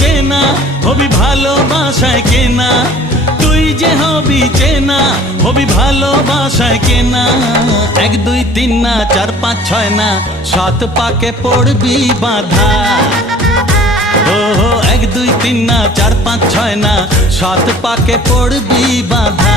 চেনা, হবি ভালোবাসায় কেনা। তুই যে হবি চেনা, হবি ভালোবাসায় কেনা। 1 2 3 না 4 5 6 না 7 পাকে পড়বি বাঁধা। ও 1 2 3 না 4 5 6 না 7 পাকে পড়বি বাঁধা।